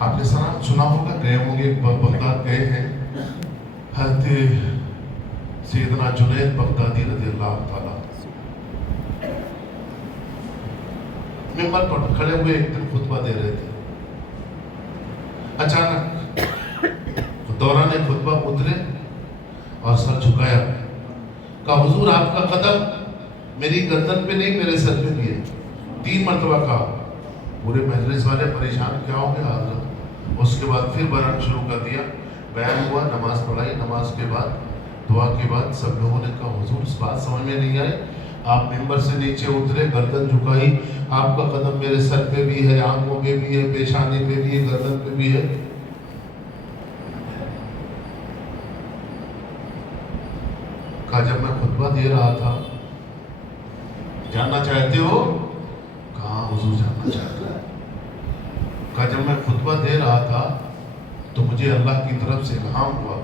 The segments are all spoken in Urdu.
آپ نے سنا ہوگا، گئے ہوں گے، بغداد گئے ہیں، حضرت سیدنا جنید بغدادی رضی اللہ تعالیٰ ممبر پر کھڑے ہوئے ایک دن خطبہ دے رہے تھے. اچانک دوران خطبہ اترے اور سر جھکایا، کہا حضور آپ کا قدم میری گردن پہ نہیں میرے سر پہ بھی ہے. 3 مرتبہ کہا. پورے مجلس والے پریشان، کیا ہو گیا حضرت؟ اس کے بعد پھر بیان شروع کر دیا. بیان ہوا، نماز پڑھائی، نماز کے بعد دعا کے بعد سب لوگوں نے کہا حضور اس بات سمجھ میں نہیں آئی، آپ ممبر سے نیچے اترے، گردن جھکائی، آپ کا قدم میرے سر پہ بھی ہے، آنکھوں پہ بھی ہے، پیشانی پہ بھی ہے، گردن پہ بھی ہے. کہا جب میں خطبہ دے رہا تھا، جاننا چاہتے ہو؟ کہاں حضور جاننا چاہتا ہے. کہا جب میں خطبہ دے رہا تھا تو مجھے اللہ کی طرف سے الہام ہوا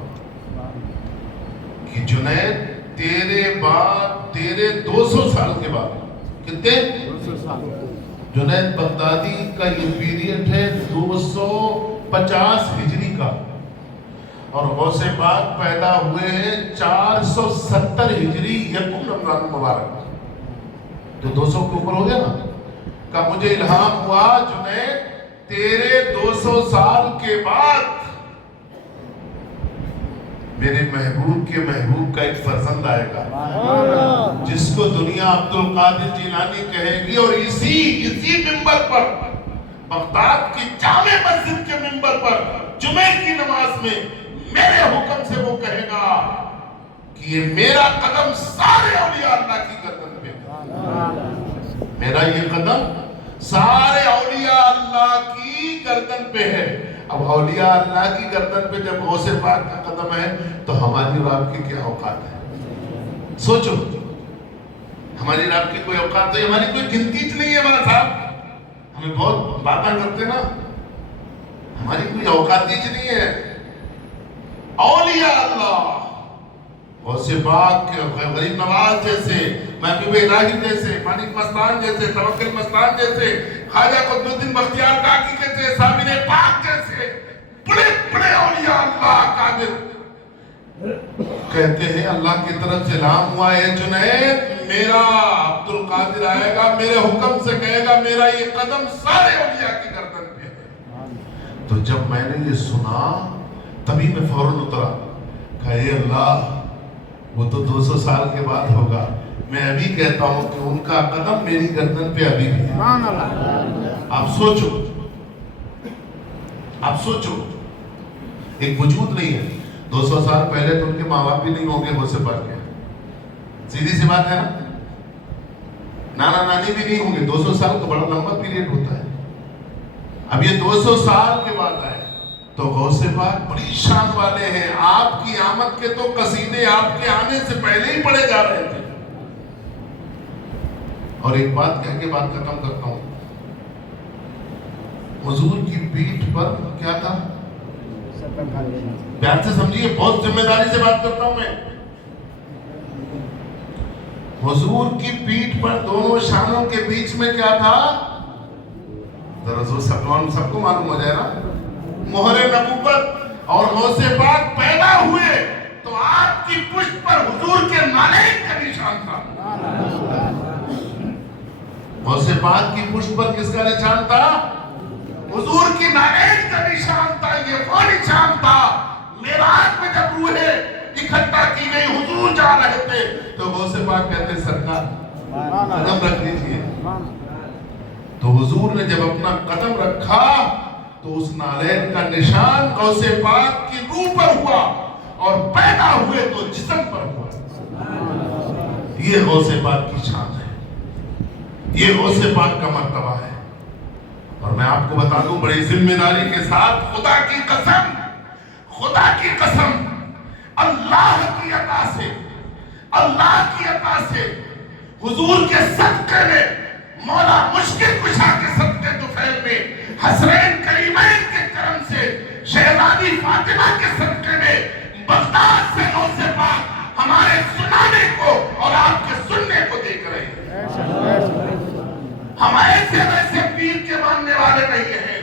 کہ جنید تیرے 200 سال کے بعد. کتنے؟ 200 سال. جنید بغدادی کا یہ پیریڈ ہے 250 ہجری کا، اور غوث پاک پیدا ہوئے ہیں 470 ہجری یکم رمضان مبارک. تو 200 کے اوپر ہو گیا نا. کہ مجھے الہام ہوا جنید تیرے 200 سال کے بعد میرے محبوب کے محبوب کا ایک فرزند آئے گا جس کو دنیا عبد القادر جیلانی کہے گی، اور اسی ممبر پر، بغداد کی جامع مسجد کے ممبر پر جمعے کی نماز میں میرے حکم سے وہ کہے گا کہ یہ میرا قدم سارے اولیاء اللہ کی گردن پہ ہے. میرا یہ قدم سارے اولیاء اللہ کی گردن پہ ہے. اب اولیاء اللہ کی گردن پہ جب غوث پاک کا قدم ہے تو ہماری اور آپ کی کیا اوقات ہے؟ سوچو، ہماری اور آپ کی کوئی اوقات نہیں، ہماری کوئی گنتی نہیں ہے. ہمارا صاحب ہمیں بہت باتیں کرتے نا، ہماری کوئی اوقات نہیں ہے. اولیاء اللہ، غوث پاک کے غریب نواز جیسے، محبوب الہی جیسے، مانک مستان جیسے، توکل مستان جیسے، خواجہ قطب الدین بختیار کاکی جیسے، صابر پاک جیسے بڑے بڑے اولیاء اللہ قادر کہتے ہیں اللہ کی طرف سے الہام ہوا ہے جنید میرا عبد القادر آئے گا، میرے حکم سے کہے گا میرا یہ قدم سارے اولیاء کی گردن پہ ہے. تو جب میں نے یہ سنا تبھی میں فوراً اترا، کہا اے اللہ وہ تو 200 سال کے بعد ہوگا، میں ابھی کہتا ہوں کہ ان کا قدم میری گردن پہ ابھی بھی ہے. آپ سوچو ایک وجود نہیں ہے. 200 سال پہلے تو ان کے ماں باپ بھی نہیں ہوں گے غوث پاک کے، سیدھی سی بات ہے نا. نانا نانی بھی نہیں ہوں گے. 200 سال تو بڑا لمبا پیریڈ ہوتا ہے. اب یہ 200 سال کے بعد آئے تو غوث پاک بڑی شان والے ہیں. آپ کی آمد کے تو قصیدے آپ کے آنے سے پہلے ہی پڑھے جا رہے تھے. اور ایک بات کہہ کے بات ختم کرتا ہوں. حضور کی پیٹھ پر کیا تھا؟ پیار سے سمجھیے، بہت ذمہ داری سے بات کرتا ہوں میں. حضور کی پیٹھ پر دونوں شانوں کے بیچ میں کیا تھا؟ سب کو معلوم ہو جائے نا، مہر نبوت. اور غوث پاک پیدا ہوئے تو آپ کی پشت پر حضور کے نالین کا نشان تھا. غوث پاک کی پشت پر کس کا نشان تھا؟ حضور کی نالین کا نشان تھا. یہ وہ نشان تھا معراج میں جب روحیں اکٹھا کی گئی، حضور جا رہے تھے تو غوث پاک کہتے سرکار قدم رکھ دیجیے. تو حضور نے جب اپنا قدم رکھا تو اس نالین کا نشان غوث پاک کی روح پر ہوا، اور پیدا ہوئے تو جسم پر ہوا. یہ غوث پاک کی شان ہے، یہ غوث پاک کا مرتبہ ہے. اور میں آپ کو بتا دوں بڑی ذمہ داری کے ساتھ، خدا کی قسم اللہ کی عطا سے حضور کے صدقے میں، مولا مشکل کشا کے صدقے طفیل میں، حسنین کریمین کے کرم سے، شہزادی فاطمہ کے صدقے میں، بغداد سے غوث پاک ہمارے سنانے کو اور آپ کے سننے کو دیکھ رہے ہیں. ہم ایسے ویسے پیر کے ماننے والے نہیں ہیں،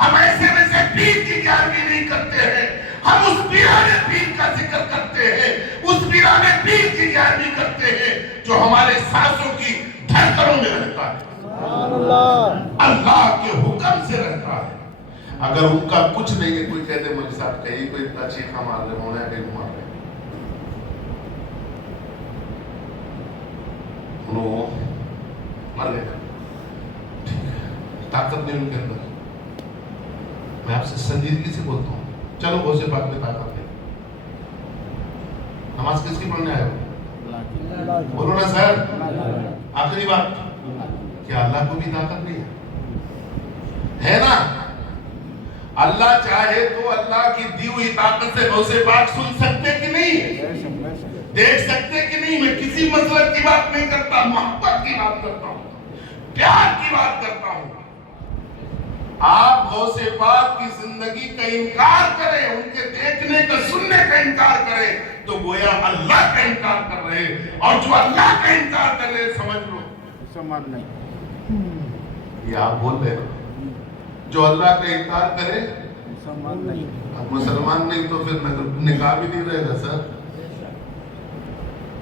ہم ایسے ویسے پیر کی 11ویں نہیں کرتے ہیں، ہم اس پیرانے پیر کا ذکر کرتے ہیں، اس پیرانے پیر کی 11ویں کرتے ہیں جو ہمارے سانسوں کی دھڑکنوں میں رہتا ہے، اللہ کے حکم سے رہتا ہے۔ اگر ان کا کچھ نہیں ہے، کوئی کہتے مولوی صاحب کہیے کوئی اتنا چیخا مار لے ہونا ہے کہیں مار لے، مر گئے، ٹھیک ہے، طاقت نہیں ان کے اندر۔ میں آپ سے سنجیدگی سے بولتا ہوں، چلو غوث پاک میں طاقت نہیں، نماز کس کی پڑھنے آئے ہو؟ بولو نا سر، آخری بات، کیا اللہ کو بھی طاقت نہیں ہے نا؟ اللہ چاہے تو اللہ کی دی ہوئی طاقت سے غوث پاک سن سکتے کہ نہیں، دیکھ سکتے کہ نہیں؟ میں کسی مسلک کی بات نہیں کرتا، محبت کی بات کرتا ہوں، پیار کی بات کرتا ہوں۔ آپ غوث پاک کی زندگی کا انکار کریں، ان کے دیکھنے کا سننے کا انکار کریں تو گویا اللہ کا انکار کر رہے، اور جو اللہ کا انکار کر رہے سمجھ لو مسلمان نہیں۔ یہ آپ بول رہے ہو، جو اللہ کا انکار کرے مسلمان نہیں، مسلمان نہیں تو پھر نکاح بھی نہیں رہے گا سر،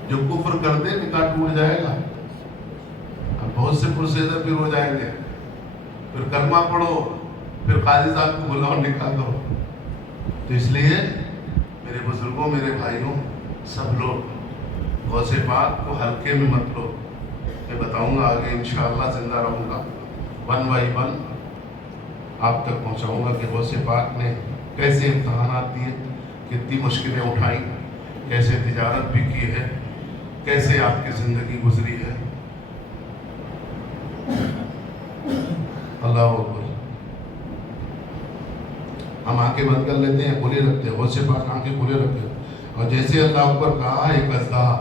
جو کفر کر دے نکاح ٹوٹ جائے گا۔ اب بہت سے پروسیجر پھر ہو جائیں گے، پھر کلمہ پڑھو، پھر قاضی صاحب کو بلاؤ نکاح کرو۔ تو اس لیے میرے بزرگوں، میرے بھائیوں، سب لوگ غوث پاک کو ہلکے میں مت لو۔ میں بتاؤں گا آگے انشاءاللہ، زندہ رہوں گا، 1 by 1 آپ تک پہنچاؤں گا کہ غوث پاک نے کیسے امتحانات دیے، کتنی مشکلیں اٹھائیں، کیسے تجارت بھی کی ہے، کیسے آپ کی زندگی گزری ہے۔ اللہ اکبر۔ ہم آنکھیں بند کر لیتے ہیں، کھلے رکھتے ہیں، غوث پاک آنکھیں کھلے رکھتے ہیں، اور جیسے اللہ اکبر کہا، ایک اژدہا،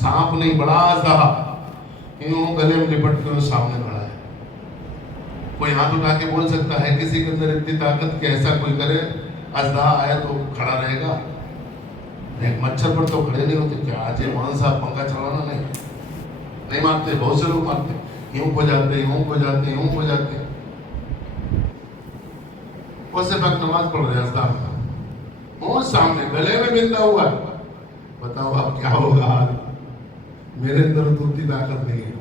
سانپ نہیں، بڑا اژدہا، یوں گلے میں لپٹ کے سامنے کھڑا ہے۔ کوئی ہاتھ اٹھا کے بول سکتا ہے کسی کے اندر اتنی طاقت کہ ایسا کوئی کرے؟ اژدہا آیا تو کھڑا رہے گا؟ ایک مچھر پر تو کھڑے نہیں ہوتے۔ کیا آج مولانا صاحب پنکھا چلانا نہیں مانتے، بہت سے لوگ مانتے، یوں ہو جاتے، یوں ہو جاتے، یوں ہو جاتے۔ غوث پاک نماز پڑھ رہے، اژدہا وہ سامنے گلے میں بندھا ہوا ہے۔ بتاؤ اب کیا ہوگا حال؟ میرے اندر تو اتنی طاقت نہیں ہے۔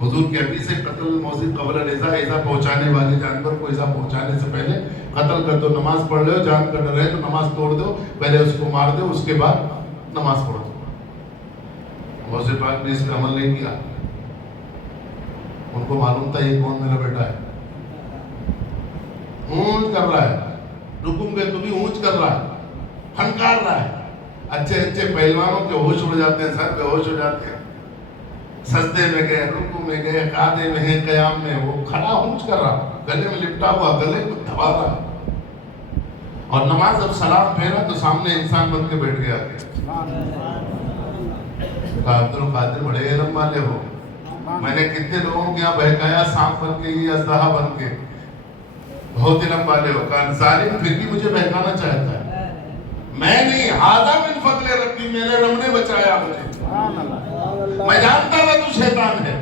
حضور کی حدیث سے قتل موزی قبل الازا، ایزا پہنچانے والے جانور کو ایزا پہنچانے سے پہلے قتل کر دو۔ نماز پڑھ رہے ہو، جان کا ڈر ہے تو نماز توڑ دو، پہلے اس کو مار دو، اس کے بعد نماز پڑھ دو۔ غوث پاک نے اس پہ عمل نہیں کیا۔ ان کو معلوم تھا یہ کون میرا بیٹا ہے، اونچ کر رہا ہے، رکوں گے تو بھی اونچ کر رہا ہے، پھنکار رہا ہے۔ اچھے اچھے پہلوانوں کے ہوش اڑ جاتے ہیں، سر بے ہوش ہو جاتے ہیں، سجدے میں گئے، رکوع میں گئے، قعدے میں ہیں، قیام میں، وہ کھڑا اونچ کر رہا، گلے میں لپٹا ہوا، گلے کو دبا رہا۔ اور نماز جب سلام پھیرا تو سامنے انسان بن کے بیٹھ گیا۔ عبد القادر بڑے علم والے ہو، میں نے کتنے لوگوں کے یہاں بہکایا، سانپ بن کے، یہ اژدہا بن کے، بہت علم والے ہو۔ کہا ظالم پھر بھی مجھے بہکانا چاہتا ہے، میں نہیں، ھذا من فضل ربی، میرے رب نے بچایا مجھے۔ میں جانتا تھا تو شیطان ہے،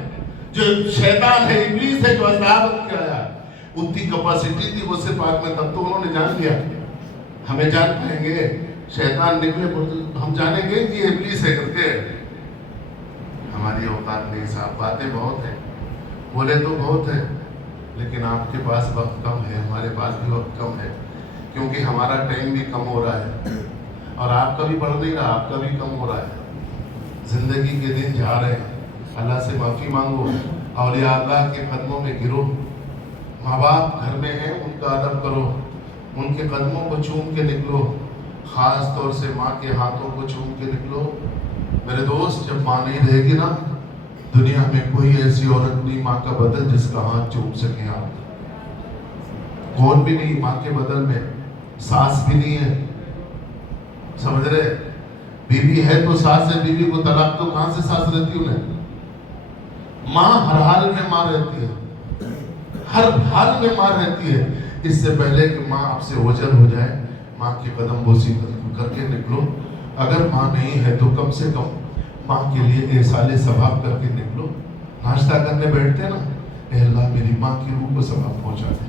جو شیطان ہے، ابلیس ہے، جو اژدہا بن کے آیا ہے۔ اتنی کپاسٹی تھی غوث پاک میں، تب تو انہوں نے جان لیا۔ ہمیں جان پائیں گے شیطان نکلے، ہم جانیں گے کہ یہ ابلیس ہے کر کے؟ ہماری اوقات نہیں صاحب، باتیں بہت ہیں، بولے تو بہت ہے، لیکن آپ کے پاس وقت کم ہے، ہمارے پاس بھی وقت کم ہے، کیونکہ ہمارا ٹائم بھی کم ہو رہا ہے، اور آپ کا بھی بڑھ نہیں رہا، آپ کا بھی کم ہو رہا ہے۔ زندگی کے دن جا رہے ہیں، اللہ سے معافی مانگو، اولیاء اللہ کے قدموں میں گرو، ماں باپ گھر میں ہیں ان کا ادب کرو، ان کے قدموں کو چوم کے نکلو، خاص طور سے ماں کے ہاتھوں کو چوم کے نکلو۔ میرے دوست، جب ماں نہیں رہے گی نا، دنیا میں کوئی ایسی عورت نہیں ماں کا بدل جس کا ہاتھ چوم سکیں آپ، کون بھی نہیں ماں کے بدل میں، ساس بھی نہیں ہے، سمجھ رہے؟ بیوی ہے تو ساس ہے، بیوی کو طلاق تو کہاں سے ساس رہتی انہیں؟ ماں ہر حال میں ماں رہتی ہے، ہر حال میں ماں رہتی ہے۔ اس سے پہلے کہ ماں آپ سے اوجھل ہو جائے، ماں کی قدم بوسی کر کے نکلو۔ اگر ماں نہیں ہے تو کم سے کم ماں کے لیے ایصال ثواب کر کے نکلو۔ ناشتہ کرنے بیٹھتے نا، اے اللہ میری ماں کی روح کو ثواب پہنچا دے،